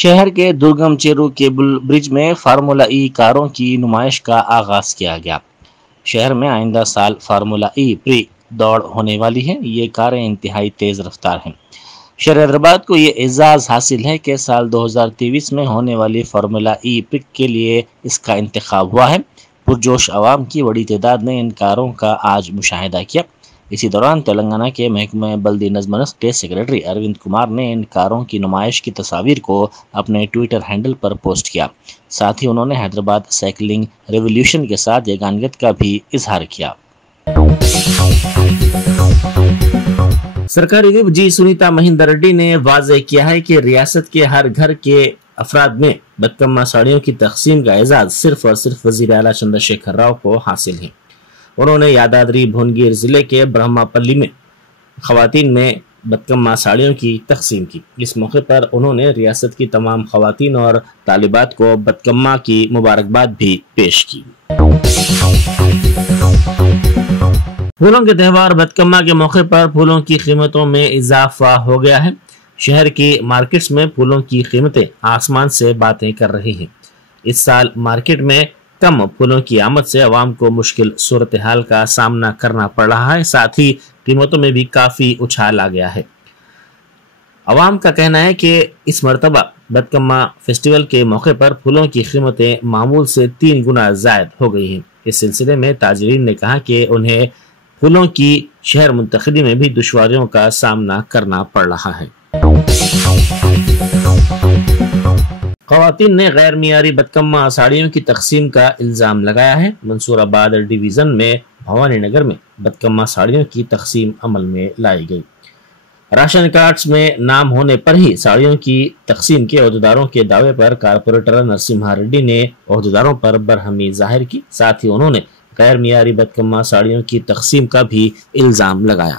شہر کے درگم چیرو کیبل برج میں فارمولا ای کاروں کی نمائش کا آغاز کیا گیا۔ شہر میں آئندہ سال فارمولا ای پری دوڑ ہونے والی ہے۔ یہ کاریں انتہائی تیز رفتار ہیں۔ شہر حیدرآباد کو یہ اعزاز حاصل ہے کہ سال 2023 میں ہونے والی فارمولا ای پری کے لیے اس کا انتخاب ہوا ہے۔ پرجوش عوام کی بڑی تعداد نے ان کاروں کا آج مشاہدہ کیا۔ اسی دوران تلنگانہ کے محکمہ بلدی نظم و نسق کے سیکرٹری اروند کمار نے ان کاروں کی نمائش کی تصاویر کو اپنے ٹویٹر ہینڈل پر پوسٹ کیا۔ ساتھ ہی انہوں نے حیدرآباد سائیکلنگ ریولیوشن کے ساتھ یگانگت کا بھی اظہار کیا۔ سرکاری وزیر جی سنیتا مہندر ریڈی نے واضح کیا ہے کہ ریاست کے ہر گھر کے افراد میں بتکمہ ساڑیوں کی تقسیم کا اعزاز صرف اور صرف وزیر اعلیٰ چندر شیکھر راؤ کو حاصل ہے۔ انہوں نے یادادری بھونگیر ضلع کے برہما پلی میں خواتین میں بتکمہ ساڑیوں کی تقسیم کی۔ اس موقع پر انہوں نے ریاست کی تمام خواتین اور طالبات کو بتکمہ کی مبارکباد بھی پیش کی۔ پھولوں کے تہوار بتکمہ کے موقع پر پھولوں کی قیمتوں میں اضافہ ہو گیا ہے۔ شہر کی مارکیٹس میں پھولوں کی قیمتیں آسمان سے باتیں کر رہی ہیں۔ اس سال مارکیٹ میں کم پھولوں کی آمد سے عوام کو مشکل صورتحال کا سامنا کرنا پڑ رہا ہے، ساتھ ہی قیمتوں میں بھی کافی اچھال آ گیا ہے۔ عوام کا کہنا ہے کہ اس مرتبہ بتکمہ فیسٹیول کے موقع پر پھولوں کی قیمتیں معمول سے 3 گنا زائد ہو گئی ہیں۔ اس سلسلے میں تاجرین نے کہا کہ انہیں پھولوں کی شہر منتقلی میں بھی دشواریوں کا سامنا کرنا پڑ رہا ہے۔ خواتین نے غیر معیاری بتکمہ ساڑیوں کی تقسیم کا الزام لگایا ہے۔ منصور آباد ڈویژن میں بھوانی نگر میں بتکمہ ساڑیوں کی تقسیم عمل میں لائی گئی۔ راشن کارڈز میں نام ہونے پر ہی ساڑیوں کی تقسیم کے عہدیداروں کے دعوے پر کارپوریٹر نرسمہا ریڈی نے عہدیداروں پر برہمی ظاہر کی۔ ساتھ ہی انہوں نے غیر معیاری بتکمہ ساڑیوں کی تقسیم کا بھی الزام لگایا۔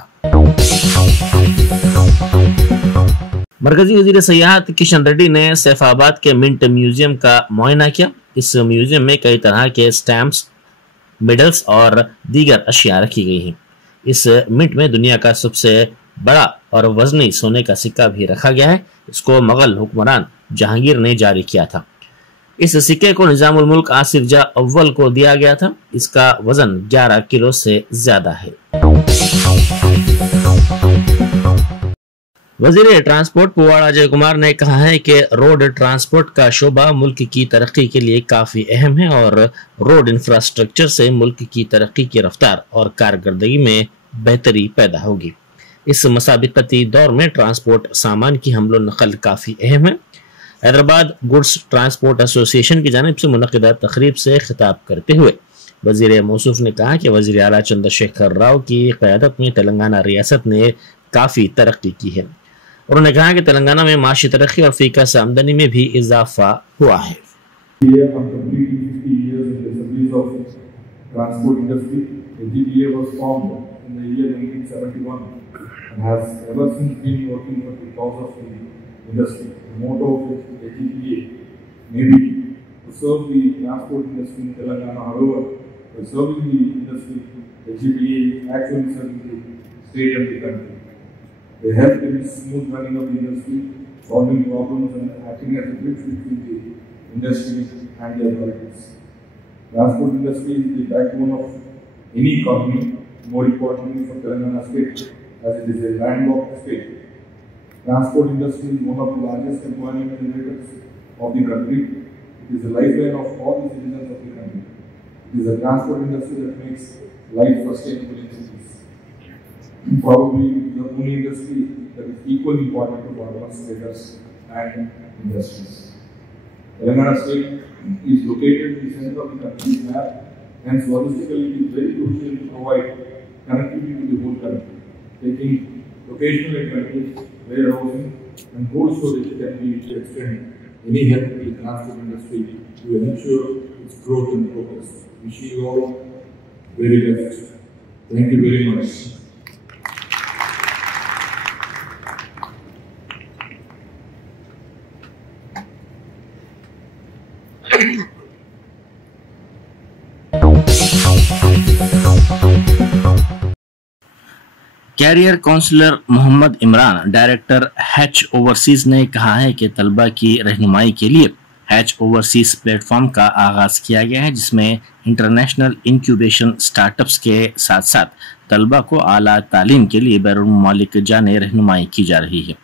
مرکزی وزیر سیاحت کشن ریڈی نے سیف آباد کے منٹ میوزیم کا معائنہ کیا۔ اس میوزیم میں کئی طرح کے سٹیمپس، میڈلز اور دیگر اشیاء رکھی گئی ہیں۔ اس منٹ میں دنیا کا سب سے بڑا اور وزنی سونے کا سکہ بھی رکھا گیا ہے۔ اس کو مغل حکمران جہانگیر نے جاری کیا تھا۔ اس سکے کو نظام الملک آصف جاہ اول کو دیا گیا تھا۔ اس کا وزن 11 کلو سے زیادہ ہے۔ وزیر ٹرانسپورٹ پوار اجے کمار نے کہا ہے کہ روڈ ٹرانسپورٹ کا شعبہ ملک کی ترقی کے لیے کافی اہم ہے اور روڈ انفراسٹرکچر سے ملک کی ترقی کی رفتار اور کارکردگی میں بہتری پیدا ہوگی۔ اس مسابقتی دور میں ٹرانسپورٹ سامان کی حمل و نقل کافی اہم ہے۔ حیدرآباد گڈس ٹرانسپورٹ ایسوسی ایشن کی جانب سے منعقدہ تقریب سے خطاب کرتے ہوئے وزیر موصوف نے کہا کہ وزیر اعلیٰ چندر شیکھر راؤ کی قیادت میں تلنگانہ ریاست نے کافی ترقی کی ہے۔ انہوں نے کہا کہ تلنگانہ میں معاشی ترقی اور فی کس آمدنی میں بھی اضافہ ہوا ہے۔ They help in smooth running of the industry, solving problems and acting as a bridge between the industry and the authorities. Transport industry is the backbone of any economy, more importantly for Telangana state, as it is a landlocked state. Transport industry is one of the largest employment generators of the country. It is the lifeline of all the citizens of the country. It is the transport industry that makes life sustainable in cities. Probably the only industry that is equally important to farmers, traders and industries. Telangana state is located in the center of the country's map, hence logistically it is very crucial to provide connectivity to the whole country, taking locational advantage, warehousing and cold storage can be to extend any help to the transport industry to ensure its growth and progress. Wish you all very best. Thank you very much. Career counsellor Mohammad Imran director Hatch Overseas ने कहा है कि तलबा की रहनुमाई के लिए hatch overseas platform का आगाज किया गया है, जिसमें इंटरनेशनल इंक्यूबेशन स्टार्टअप्स के साथ साथ तलबा को आला तालीम के लिए बैरून मुमालिक जाने रहनुमाई की जा रही है।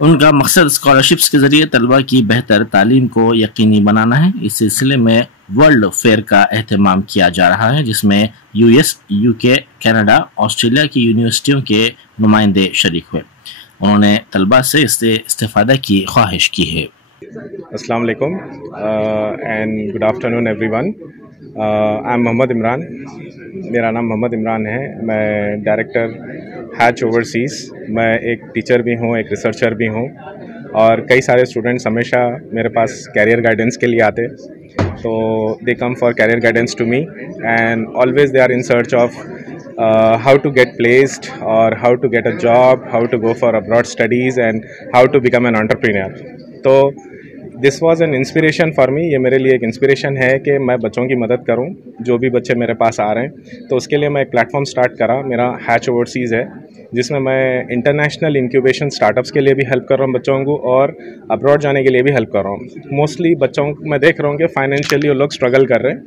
उनका मकसद स्कॉलरशिप्स के जरिए तलबा की बेहतर तालीम को यकीनी बनाना है। इस सिलसिले में वर्ल्ड फेयर का एहतमाम किया जा रहा है, जिसमें यूएस, यूके, कनाडा, ऑस्ट्रेलिया की यूनिवर्सिटियों के नुमाइंदे शरीक हुए। उन्होंने तलबा से इससे इस्तेफादा की ख्वाहिश की है। अस्सलाम वालेकुम and good afternoon everyone. I am Mohammad Imran. मेरा नाम मोहम्मद इमरान है। मैं डायरेक्टर हैच ओवरसीज़। मैं एक टीचर भी हूँ, एक रिसर्चर भी हूँ, और कई सारे स्टूडेंट्स हमेशा मेरे पास कैरियर गाइडेंस के लिए आते, तो they come for career guidance to me and always they are in search of how to get placed or how to get a job, how to go for abroad studies and how to become an entrepreneur. तो this was an inspiration for me. ये मेरे लिए एक inspiration है कि मैं बच्चों की मदद करूं, जो भी बच्चे मेरे पास आ रहे हैं। तो उसके लिए मैं एक प्लेटफॉर्म स्टार्ट करा, मेरा हैच ओवरसीज़ है, जिसमें मैं इंटरनेशनल इंक्यूबेशन स्टार्टअप्स के लिए भी हेल्प कर रहा हूँ बच्चों को, और अब्रॉड जाने के लिए भी हेल्प कर रहा हूँ। मोस्टली बच्चों को मैं देख रहा हूँ कि फाइनेंशियली वो लोग स्ट्रगल कर रहे हैं,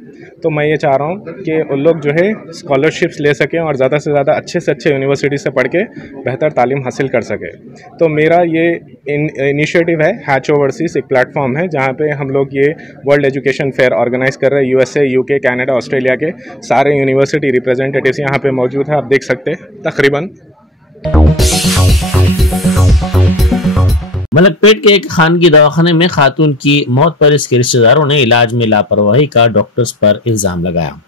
तो मैं ये चाह रहा हूँ कि वो लोग जो है स्कॉलरशिप्स ले सकें और ज़्यादा से ज़्यादा अच्छे से अच्छे यूनिवर्सिटी से पढ़ के बेहतर तालीम हासिल कर सकें। तो मेरा ये इनिशिएटिव है हैच ओवरसीज़, एक प्लेटफॉर्म है जहाँ पे हम लोग ये वर्ल्ड एजुकेशन फेयर ऑर्गेनाइज कर रहे हैं। यूएसए, यूके, कनाडा, ऑस्ट्रेलिया के सारे यूनिवर्सिटी रिप्रेजेंटेटिव्स यहाँ पे मौजूद है, आप देख सकते हैं तकरीबन। मलकपेट के एक खानगी दवाखाने में खातून की मौत पर इसके रिश्तेदारों ने इलाज में लापरवाही का डॉक्टर्स पर इल्जाम लगाया।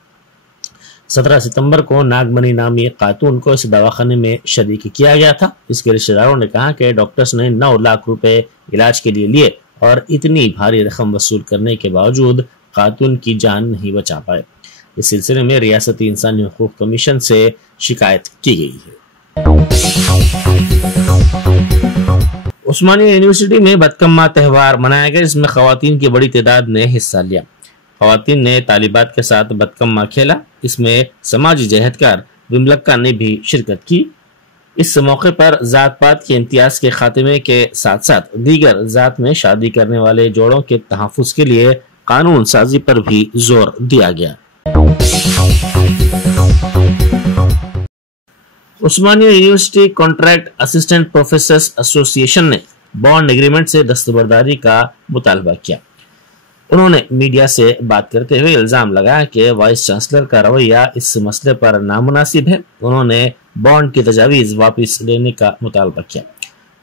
17 सितंबर को नागमनी नामी एक खातून को इस दवाखाने में शरीक किया गया था। इसके रिश्तेदारों ने कहा कि डॉक्टर्स ने 9 लाख रुपए इलाज के लिए लिए और इतनी भारी रकम वसूल करने के बावजूद खातून की जान नहीं बचा पाए। इस सिलसिले में रियासती इंसानी हुकूक कमीशन से शिकायत की गई है। उस्मानिया यूनिवर्सिटी में बदकम्मा त्यौहार मनाया गया, जिसमें खवातीन की बड़ी तादाद ने हिस्सा लिया। खवातीन ने तालिबात के साथ बदकम्मा खेला। इसमें समाजी जहदकार विमलक्का ने भी शिरकत की। इस मौके पर जात पात के इम्तियाज के खात्मे के साथ साथ दीगर जात में शादी करने वाले जोड़ों के तहफ़्फ़ुज़ के लिए कानून साजी पर भी जोर दिया गया। Osmania university contract assistant professors association ने बॉन्ड एग्रीमेंट से दस्तबरदारी का मुतालबा किया। उन्होंने मीडिया से बात करते हुए इल्जाम लगाया कि वाइस चांसलर का रवैया इस मसले पर नामुनासिब है। उन्होंने बॉन्ड की तजावीज़ वापस लेने का मुतालबा किया।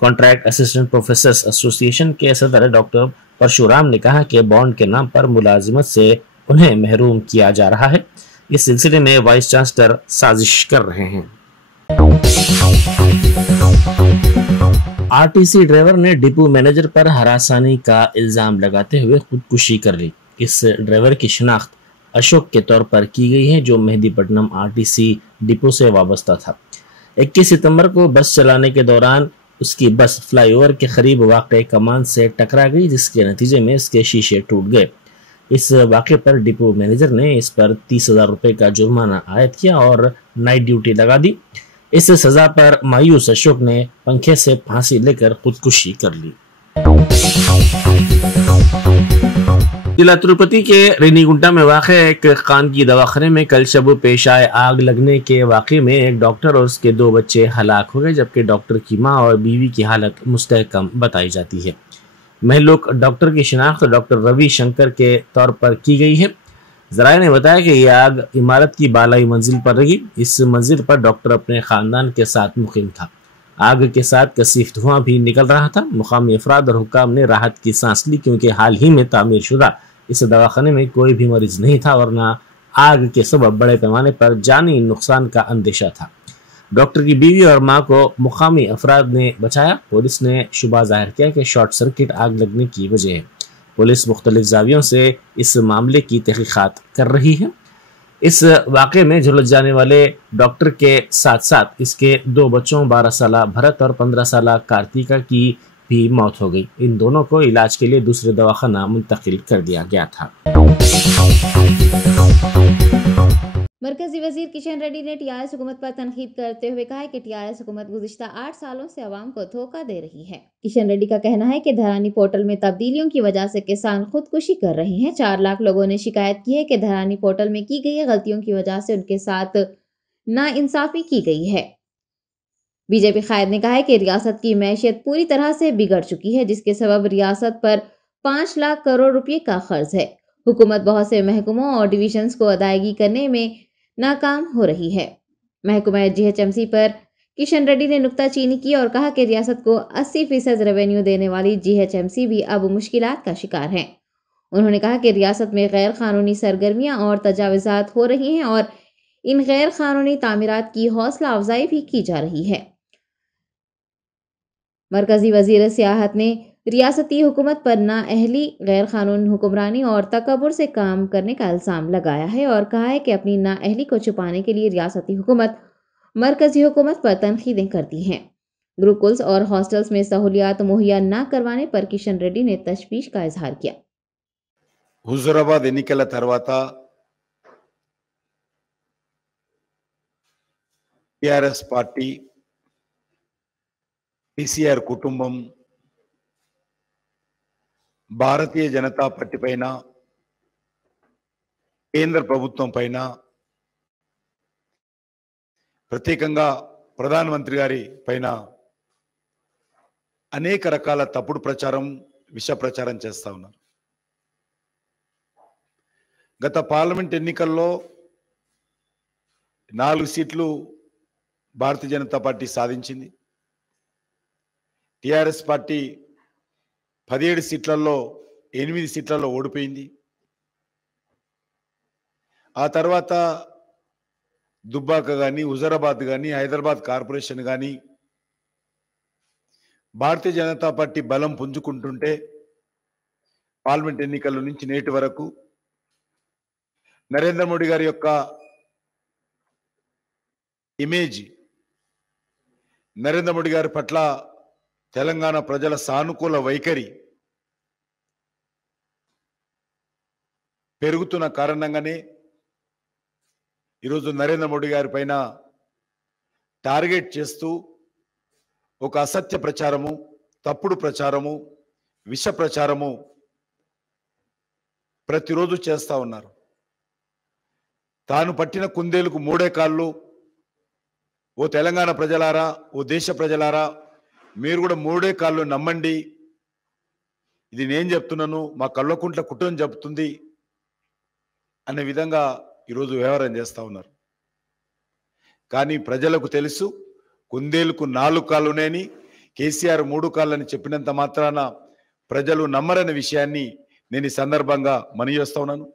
कॉन्ट्रैक्ट असिस्टेंट प्रोफेसर्स एसोसिएशन के सदर डॉक्टर परशुराम ने कहा कि बॉन्ड के नाम पर मुलाजिमत से उन्हें महरूम किया जा रहा है। इस सिलसिले में वाइस चांसलर साजिश कर रहे हैं। आरटीसी ड्राइवर ने डिपो मैनेजर पर हरासानी का इल्जाम लगाते हुए खुदकुशी कर ली। इस ड्राइवर की शिनाख्त अशोक के तौर पर की गई है, जो मेहदीपट्टनम आरटीसी डिपो से वाबस्ता था। 21 सितंबर को बस चलाने के दौरान उसकी बस फ्लाईओवर के करीब वाक़ कमान से टकरा गई, जिसके नतीजे में इसके शीशे टूट गए। इस वाक़े पर डिपो मैनेजर ने इस पर 30,000 रुपए का जुर्माना आयद किया और नाइट ड्यूटी लगा दी। इस सजा पर मायूस अशोक ने पंखे से फांसी लेकर खुदकुशी कर ली। जिला तिरुपति के रेनीगुंटा में वाक़े एक खानगी दवाखाने में कल शब पेश आए आग लगने के वाक़े में एक डॉक्टर और उसके 2 बच्चे हलाक हो गए, जबकि डॉक्टर की मां और बीवी की हालत मुस्तहकम बताई जाती है। महलूक डॉक्टर की शिनाख्त डॉक्टर रवि शंकर के तौर पर की गई है। ज़राए ने बताया कि यह आग इमारत की बालाई मंजिल पर लगी। इस मंजिल पर डॉक्टर अपने ख़ानदान के साथ मुक़ीम था। आग के साथ कसीफ धुआं भी निकल रहा था। मुकामी अफराद और हुक्काम ने राहत की सांस ली, क्योंकि हाल ही में तामीर शुदा इस दवाखाने में कोई भी मरीज नहीं था, वरना आग के सबब बड़े पैमाने पर जानी नुकसान का अंदेशा था। डॉक्टर की बीवी और मां को मुकामी अफराद ने बचाया। पुलिस ने शुबा जाहिर किया कि शॉर्ट सर्किट आग लगने की वजह है। पुलिस मुख्तलिफ जावियों से इस मामले की तहकीकात कर रही है। इस वाक़े में झुलस जाने वाले डॉक्टर के साथ साथ इसके 2 बच्चों 12 साल भरत और 15 साल कार्तिका की भी मौत हो गई। इन दोनों को इलाज के लिए दूसरे दवाखाना मुंतकिल कर दिया गया था। मरकजी वजीर किशन रेड्डी ने टीआरएस हुकूमत पर तनकीद करते हुए कहा है कि टीआरएस हुकूमत गुज़िश्ता 8 सालों से आवाम को धोखा दे रही है। किशन रेड्डी का कहना है कि धरानी पोर्टल में तब्दीलियों की वजह से किसान खुदकुशी कर रहे हैं। 4 लाख लोगों ने शिकायत की है कि धरानी पोर्टल में की गई गलतियों की वजह से उनके साथ नाइंसाफी की गई है। बीजेपी कायद ने कहा है कि रियासत की मैशियत पूरी तरह से बिगड़ चुकी है, जिसके सबब रियासत पर 5 लाख करोड़ रुपए का कर्ज है। हुकूमत बहुत से महकमों और डिविजन्स को अदायगी करने में नाकाम हो रही है। महकमा जीएचएमसी पर किशन रेड्डी ने नुक्ताचीनी की और कहा कि रियासत को 80% रेवेन्यू देने वाली जीएचएमसी भी अब मुश्किलात का शिकार है। उन्होंने कहा कि रियासत में गैर कानूनी सरगर्मियां और तजावुज़ात हो रही हैं और इन गैर कानूनी तामीरात की हौसला अफजाई भी की जा रही है। मरकजी वजीर सियाहत ने रियासती हुकूमत पर नाअहली, गैर कानूनी हुक्मरानी और तकब्बुर से काम करने का इल्ज़ाम लगाया है और कहा है कि अपनी नाअहली को छुपाने के लिए रियासती हुकूमत मरकजी हुकूमत पर तनकीदें करती हैं। गुरुकुल्स और हॉस्टल्स में सहूलियात मुहैया न करवाने पर किशन रेड्डी ने तशवीश का इजहार किया। హుజూరాబాద్ ఎన్నికల తర్వాత టిఆర్ఎస్ పార్టీ, కేసీఆర్ కుటుంబం భారతీయ జనతా పార్టీ పైన, కేంద్ర ప్రభుత్వం పైన, ప్రత్యేకంగా ప్రధానమంత్రి గారి పైన అనేక రకాల తప్పుడు ప్రచారం, విష ప్రచారం చేస్తా ఉన్నారు. గత పార్లమెంట్ ఎన్నికల్లో 4 సీట్లు భారతీయ జనతా పార్టీ సాధించింది. టిఆర్ఎస్ పార్టీ 17 సీట్లలో 8 సీట్లలో ఓడిపోయింది. ఆ తర్వాత దుబ్బాక కానీ, హుజూరాబాద్ కానీ, హైదరాబాద్ కార్పొరేషన్ కానీ భారతీయ జనతా పార్టీ బలం పుంజుకుంటుంటే పార్లమెంట్ ఎన్నికల నుంచి నేటి వరకు నరేంద్ర మోడీ గారి యొక్క ఇమేజ్, నరేంద్ర మోడీ గారి పట్ల తెలంగాణ ప్రజల సానుకూల వైఖరి పెరుగుతున్న కారణంగానే ఈరోజు నరేంద్ర మోడీ గారి పైన టార్గెట్ చేస్తూ ఒక అసత్య ప్రచారము, తప్పుడు ప్రచారము, విష ప్రచారము ప్రతిరోజు చేస్తూ ఉన్నారు. తాను పట్టిన కుందేలుకు 3 కాళ్ళు. ఓ తెలంగాణ ప్రజలారా, ఓ దేశ ప్రజలారా, మీరు కూడా 3 కాళ్ళు నమ్మండి. ఇది నేను చెప్తున్నాను, మా కల్వకుంట్ల కుటుంబం చెప్తుంది అనే విధంగా ఈరోజు వ్యవహారం చేస్తూ ఉన్నారు. కానీ ప్రజలకు తెలుసు, కుందేలుకు 4 కాళ్ళునేని, కేసీఆర్ 3 కాళ్ళని చెప్పినంత మాత్రాన ప్రజలు నమ్మరనే విషయాన్ని నేను ఈ సందర్భంగా మనవి చేస్తా ఉన్నాను.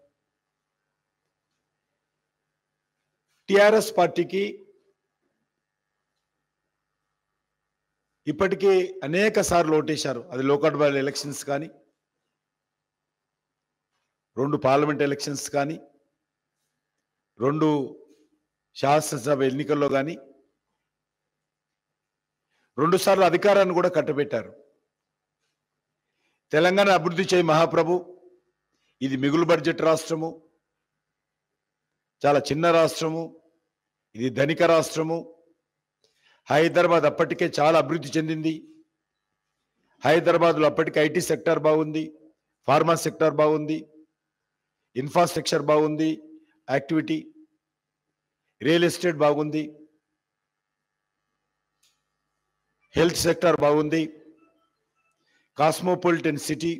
టిఆర్ఎస్ పార్టీకి ఇప్పటికే అనేక సార్లు ఓటేశారు. అది లోకల్ బాడీ ఎలక్షన్స్ కానీ, 2 పార్లమెంట్ ఎలక్షన్స్ కానీ, 2 శాసనసభ ఎన్నికల్లో కానీ 2 సార్లు అధికారాన్ని కూడా కట్టబెట్టారు. తెలంగాణ అభివృద్ధి చేయి మహాప్రభు, ఇది మిగులు బడ్జెట్ రాష్ట్రము, చాలా చిన్న రాష్ట్రము, ఇది ధనిక రాష్ట్రము. హైదరాబాద్ అప్పటికే చాలా అభివృద్ధి చెందింది. హైదరాబాద్లో అప్పటికే ఐటీ సెక్టర్ బాగుంది, ఫార్మా సెక్టర్ బాగుంది, ఇన్ఫ్రాస్ట్రక్చర్ బాగుంది, యాక్టివిటీ, రియల్ ఎస్టేట్ బాగుంది, హెల్త్ సెక్టర్ బాగుంది, కాస్మోపాలిటన్ సిటీ.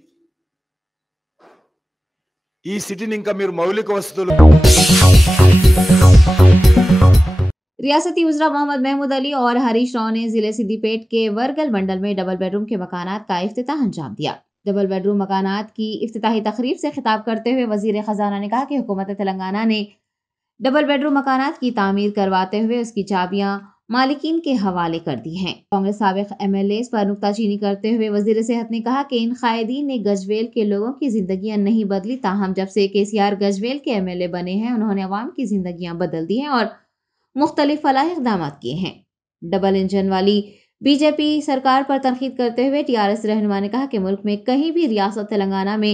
ఈ సిటీని ఇంకా మీరు మౌలిక వసతులు. रियासती वज़ीर मोहम्मद महमूद अली और हरीश राव ने जिले सिद्दीपेट के वरगल मंडल में डबल बेडरूम के मकानात का इफ्तिताह अंजाम दिया। डबल बेडरूम मकानात की इफ्तिताही तकरीब से खिताब करते हुए वजीर खजाना ने कहा कि हुकूमत तेलंगाना ने डबल बेडरूम मकानात की तामीर करवाते हुए उसकी चाबियां मालिकीन के हवाले कर दी हैं। कांग्रेस साबिक MLA पर नुक्ताचीनी करते हुए वजीर सेहत ने कहा कि इन कायदीन ने गजवेल के लोगों की जिंदगियां नहीं बदली, ताहम जब से केसीआर गजवेल के MLA बने हैं उन्होंने अवाम की जिंदगियां बदल दी हैं और मुख्तलिफ फलाही इक़दाम किए हैं। डबल इंजन वाली बीजेपी सरकार पर तनकीद करते हुए टीआरएस रहनुमा ने कहा कि मुल्क में कहीं भी रियासत तेलंगाना में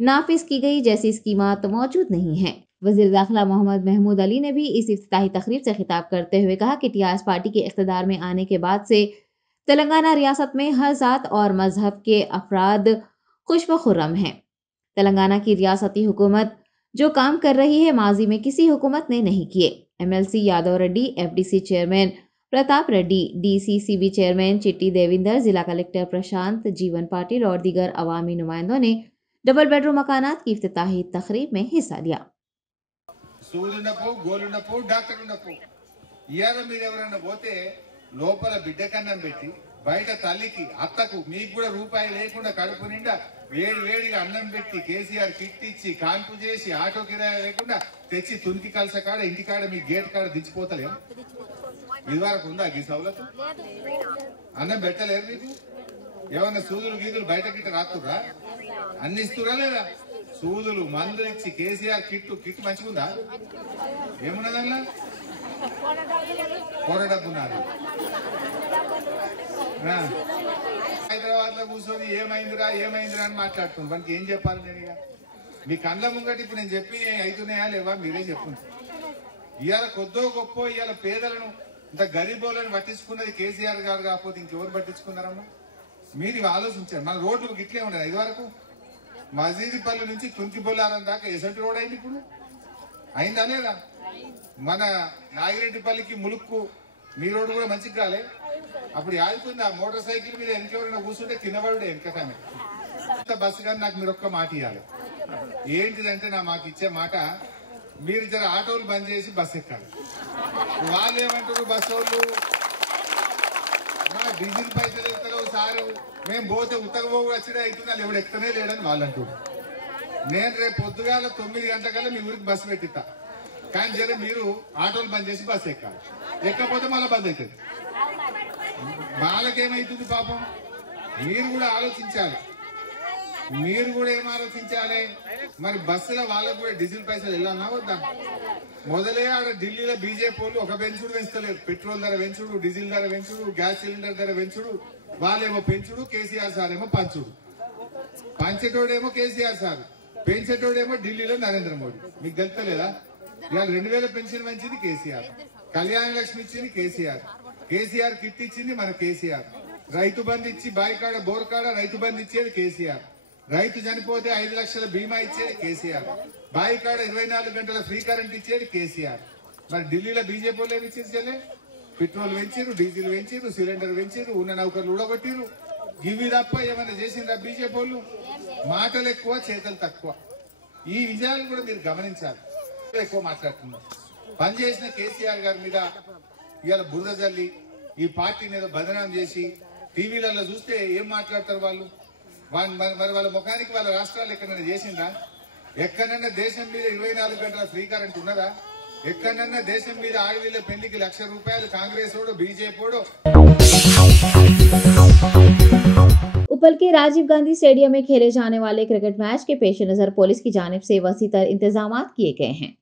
नाफिज की गई जैसी स्कीमात मौजूद नहीं है। वजीर दाखिला मोहम्मद महमूद अली ने भी इस इफ्तिताही तकरीब से खिताब करते हुए कहा कि टीआरएस पार्टी के इख्तिदार में आने के बाद से तेलंगाना रियासत में हर जात और मजहब के अफराद खुश व खुर्रम हैं। तेलंगाना की रियासती हुकूमत जो काम कर रही है माजी में किसी हुकूमत ने नहीं किए। MLC Yadav Reddy, FDC chairman Pratap Reddy, DCCB chairman चिट्टी देविंदर, जिला कलेक्टर प्रशांत जीवन पाटिल और दीगर अवामी नुमाइंदों ने डबल बेडरूम मकानात की इफ्तिताही तकरीब में हिस्सा लिया। సూదునపు గోలునపు డాక్టర్ ఉన్నపు ఇయాల మీరు ఎవరైనా పోతే లోపల బిడ్డ కన్నం పెట్టి బయట తల్లికి అత్తకు మీకు కూడా రూపాయి లేకుండా కడుపు నిండా వేడి వేడిగా అన్నం పెట్టి కేసీఆర్ కిట్ ఇచ్చి కాన్పు చేసి ఆటో కిరాయి లేకుండా తెచ్చి తునికి కలస కాడ ఇంటి కాడ మీ గేట్ కాడ దించిపోతలేం. ఇదివరకు ఉందా ఈ సౌలత్? అన్నం పెట్టలేరు మీకు? ఏమన్నా సూదులు గీదులు బయట గిట్ట రాస్తురా? అన్ని ఇస్తురా లేదా? సూదులు మందులు ఇచ్చి కేసీఆర్ కిట్ మంచిగుందా? ఏమున్నదల్లా కొర డబ్బున్నారు. హైదరాబాద్ లో కూర్చొని ఏమైందిరా అని మాట్లాడుతుంది. మనకి ఏం చెప్పాలి? నేను ఇక మీ కళ్ళ ముంగటి ఇప్పుడు నేను చెప్పి అవుతున్నాయా లేవా మీరే చెప్పండి. ఇవాళ కొద్దో గొప్ప ఇవాళ పేదలను ఇంత గరీబోలను పట్టించుకున్నది కేసీఆర్ గారు కాకపోతే ఇంకెవరు పట్టించుకున్నారమ్మా? మీరు ఇవి ఆలోచించారు. మన రోడ్లు గిట్లే ఉండదు. ఇది వరకు మజీదిపల్లి నుంచి తుంకిబొల్లారం దాకా ఎసంటి రోడ్ అయింది, ఇప్పుడు అయిందా లేదా? మన నాగిరెడ్డిపల్లికి ములుక్కు మీ రోడ్డు కూడా మంచిగా కాలే. అప్పుడు ఆదుకుంది ఆ మోటార్ సైకిల్ మీద వెనకెవరైనా కూర్చుంటే కిందపడే వెనకటానే బస్సు. కానీ నాకు మీరు ఒక్క మాట ఇవ్వాలి. ఏంటిదంటే మాకు ఇచ్చే మాట, మీరు జర ఆటోలు బంద్ చేసి బస్సు ఎక్కాలి. వాళ్ళు ఏమంటారు బస్సు వాళ్ళు, డీజిల్ పైసలు ఎత్తారు సారు, మేము పోతే ఉత్తగబో వచ్చినా అవుతుంది, ఎవడు ఎక్కనే లేడని వాళ్ళు అంటారు. నేను రేపు పొద్దుగాల 9 గంటలకల్లా మీ ఊరికి బస్సు పెట్టిస్తా. కానీ జర మీరు ఆటోలు బంద్ చేసి బస్సు ఎక్కాలి. ఎక్కకపోతే మళ్ళీ బంద్ అవుతుంది. వాళ్ళకేమైతుంది పాపం? మీరు కూడా ఆలోచించాలి. మీరు కూడా ఏం ఆలోచించాలి? మరి బస్సులో వాళ్ళకు కూడా డీజిల్ పైసలు వెళ్ళాలన్నా వద్దా? మొదలే ఆడ ఢిల్లీలో బీజేపీ వాళ్ళు ఒక పెంచుడు పెంచలేరు. పెట్రోల్ ధర పెంచుడు, డీజిల్ ధర పెంచుడు, గ్యాస్ సిలిండర్ ధర పెంచుడు. వాళ్ళేమో పెంచుడు, కేసీఆర్ సార్ ఏమో పంచుడు. పంచేటోడేమో కేసీఆర్ సార్, పెంచేటోడేమో ఢిల్లీలో నరేంద్ర మోడీ. మీకు తెలుస్తలేదా? ఇవాళ 2000 పెన్షన్ పెంచింది కేసీఆర్, కళ్యాణ లక్ష్మి ఇచ్చింది కేసీఆర్, కేసీఆర్ కిట్ ఇచ్చింది మన కేసీఆర్, రైతు బంధు ఇచ్చి బాయికాడ బోర్కాడ రైతు బంధు ఇచ్చేది కేసీఆర్, రైతు చనిపోతే 5 లక్షల బీమా ఇచ్చేది కేసీఆర్, బాయికాడ 24 గంటల ఫ్రీ కరెంట్ ఇచ్చేది కేసీఆర్. మరి ఢిల్లీలో బీజేపీ వాళ్ళు ఏమి ఇచ్చేది చెల్లె? పెట్రోల్ పెంచిరు, డీజిల్ పెంచిరు, సిలిండర్ పెంచిరు, ఉన్న నౌకర్లు ఊడగొట్టిరు. ఇవి తప్ప ఏమైనా చేసిందా బీజేపీ వాళ్ళు? మాటలు ఎక్కువ, చేతలు తక్కువ. ఈ విజయాలు కూడా మీరు గమనించాలి. ఎక్కువ మాట్లాడుతున్నారు. పనిచేసిన కేసీఆర్ గారి మీద ఇవాళ బురద జల్లి ఈ పార్టీని ఏదో బదనాం చేసి టీవీలలో చూస్తే ఏం మాట్లాడతారు వాళ్ళు? మరి వాళ్ళ ముఖానికి వాళ్ళ రాష్ట్రాలు ఎక్కడైనా చేసిందా? ఎక్కడన్నా దేశం మీద 24 గంటల ఫ్రీ కరెంట్ ఉన్నదా? ఎక్కడన్నా దేశం మీద ఆడవిళ్ళ పెళ్లికి ₹1,00,000 కాంగ్రెస్ ఓడో బీజేపీ ఓడో. उपल के राजीव गांधी स्टेडियम में खेले जाने वाले क्रिकेट मैच के पेश नजर पुलिस की जानिब से वसीतर इंतजामात किए गए हैं।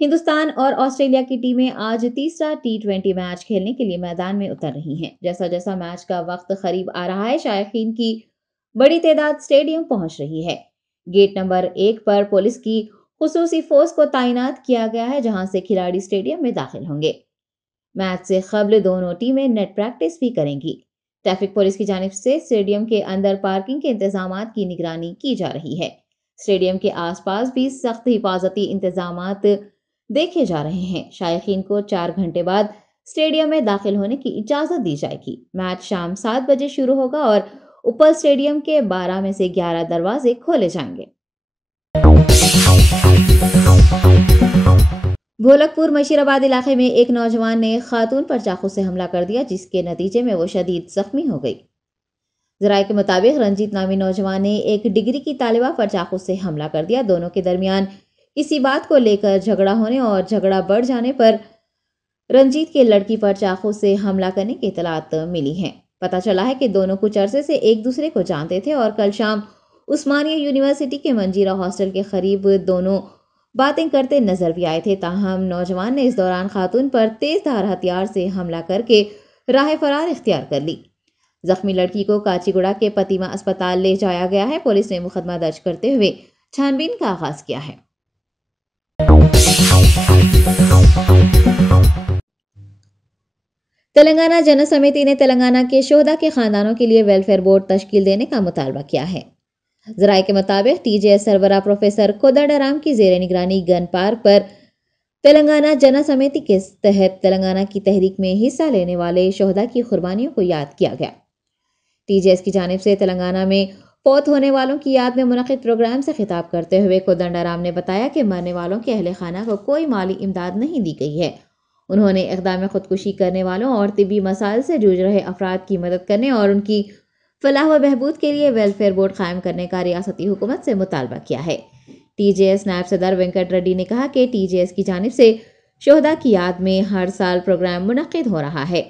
हिंदुस्तान और ऑस्ट्रेलिया की टीमें आज तीसरा T20 मैच खेलने के लिए मैदान में उतर रही हैं। जैसा जैसा मैच का वक्त करीब आ रहा है, शायकीन की बड़ी तादाद स्टेडियम पहुंच रही है। गेट नंबर 1 पर पुलिस की खुसूसी फोर्स को तैनात किया गया है, जहां से खिलाड़ी स्टेडियम में दाखिल होंगे। मैच से कबल दोनों टीमें नेट प्रैक्टिस भी करेंगी। ट्रैफिक पुलिस की जानिब से स्टेडियम के अंदर पार्किंग के इंतजामात की निगरानी की जा रही है। स्टेडियम के आसपास भी सख्त हिफाजती इंतजामात देखे जा रहे हैं। शायकीन को 4 घंटे बाद स्टेडियम में दाखिल होने की इजाजत दी जाएगी। मैच शाम 7 बजे शुरू होगा और उपल स्टेडियम के 12 में से 11 दरवाजे खोले जाएंगे। भोलकपुर मशीराबाद इलाके में एक नौजवान ने खातून पर चाकू से हमला कर दिया, जिसके नतीजे में वो शदीद जख्मी हो गई। जराये के मुताबिक रंजीत नामी नौजवान ने एक डिग्री की तालिबा पर चाकू से हमला कर दिया। दोनों के दरमियान इसी बात को लेकर झगड़ा होने और झगड़ा बढ़ जाने पर रंजीत के लड़की पर चाकू से हमला करने की इतलात मिली है। पता चला है कि दोनों कुछ अरसे से एक दूसरे को जानते थे और कल शाम उस्मानिया यूनिवर्सिटी के मंजीरा हॉस्टल के करीब दोनों बातें करते नजर भी आए थे। ताहम नौजवान ने इस दौरान खातून पर तेज धार हथियार से हमला करके राह फरार इख्तियार कर ली। जख्मी लड़की को काचीगुड़ा के पतिमा अस्पताल ले जाया गया है। पुलिस ने मुकदमा दर्ज करते हुए छानबीन का आगाज किया है। तेलंगाना जन समिति ने तेलंगाना के शोहदा के खानदानों के लिए वेलफेयर बोर्ड तश्कील देने का मुतालबा किया है। जराये के मुताबिक TJS सरबराह प्रोफेसर कोदंडराम की जेर निगरानी गन पार्क पर तेलंगाना जन समिति के तहत तेलंगाना की तहरीक में हिस्सा लेने वाले शोहदा की कुर्बानियों को याद किया गया। TJS की जानिब से तेलंगाना में फौत होने वालों की याद में मुनक़िद प्रोग्राम से खिताब करते हुए कोदंडराम ने बताया कि मरने वालों के अहले खाना को कोई माली इमदाद नहीं दी गई है। उन्होंने इक़दाम खुदकुशी करने वालों और तिब्बी मसाइल से जूझ रहे अफराद की मदद करने और उनकी फलाह व बहबूद के लिए वेलफेयर बोर्ड कायम करने का रियासती हुकूमत से मुतालबा किया है। TJS नायब सदर वेंकट रेड्डी ने कहा कि TJS की जानिब से शोहदा की याद में हर साल प्रोग्राम मुनक़िद हो रहा है।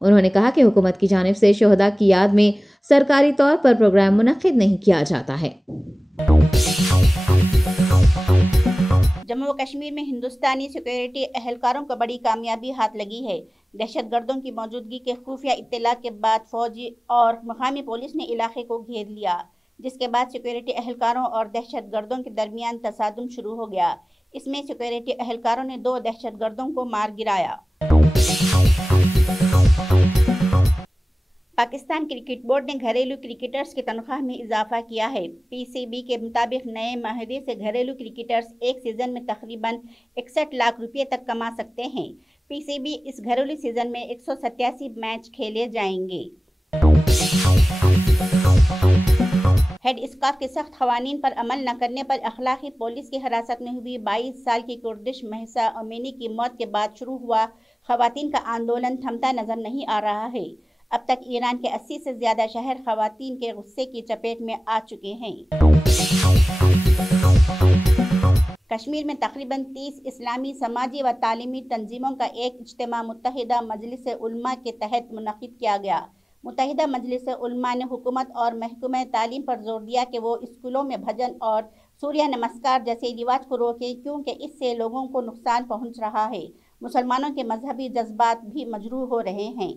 उन्होंने कहा कि हुकूमत की जानिब से शोहदा की याद में सरकारी तौर पर प्रोग्राम मुनक़िद नहीं किया जाता है। जम्मू व कश्मीर में हिंदुस्तानी सिक्योरिटी एहलकारों को बड़ी कामयाबी हाथ लगी है। दहशतगर्दों की मौजूदगी के खुफिया इत्तला के बाद फौजी और मकामी पुलिस ने इलाके को घेर लिया, जिसके बाद सिक्योरिटी एहलकारों और दहशतगर्दों के दरमियान तसादुम शुरू हो गया। इसमें सिक्योरिटी एहलकारों ने 2 दहशतगर्दों को मार गिराया। पाकिस्तान क्रिकेट बोर्ड ने घरेलू क्रिकेटर्स की तनख्वाह में इजाफा किया है। PCB के मुताबिक नए माहदे से घरेलू क्रिकेटर्स एक सीज़न में तकरीबन 61 लाख रुपये तक कमा सकते हैं। PCB इस घरेलू सीज़न में 187 मैच खेले जाएंगे। हेड स्काफ के सख्त क़वानीन पर अमल न करने पर अखलाकी पुलिस की हिरासत में हुई 22 साल की कुर्दिश महसा अमीनी की मौत के बाद शुरू हुआ ख़वातीन का आंदोलन थमता नजर नहीं आ रहा है। अब तक ईरान के 80 से ज्यादा शहर ख़वातीन के गुस्से की चपेट में आ चुके हैं। कश्मीर में तकरीबन 30 इस्लामी समाजी व तालीमी तंजीमों का एक इज्तिमा मुत्तहिदा मजलिस उलमा के तहत मुनक़िद किया गया। मुत्तहिदा मजलिस उलमा ने हुकूमत और महकमा तालीम पर जोर दिया कि वो स्कूलों में भजन और सूर्य नमस्कार जैसे रिवाज को रोकें, क्योंकि इससे लोगों को नुकसान पहुंच रहा है। मुसलमानों के मजहबी जज्बात भी मजरूह हो रहे हैं।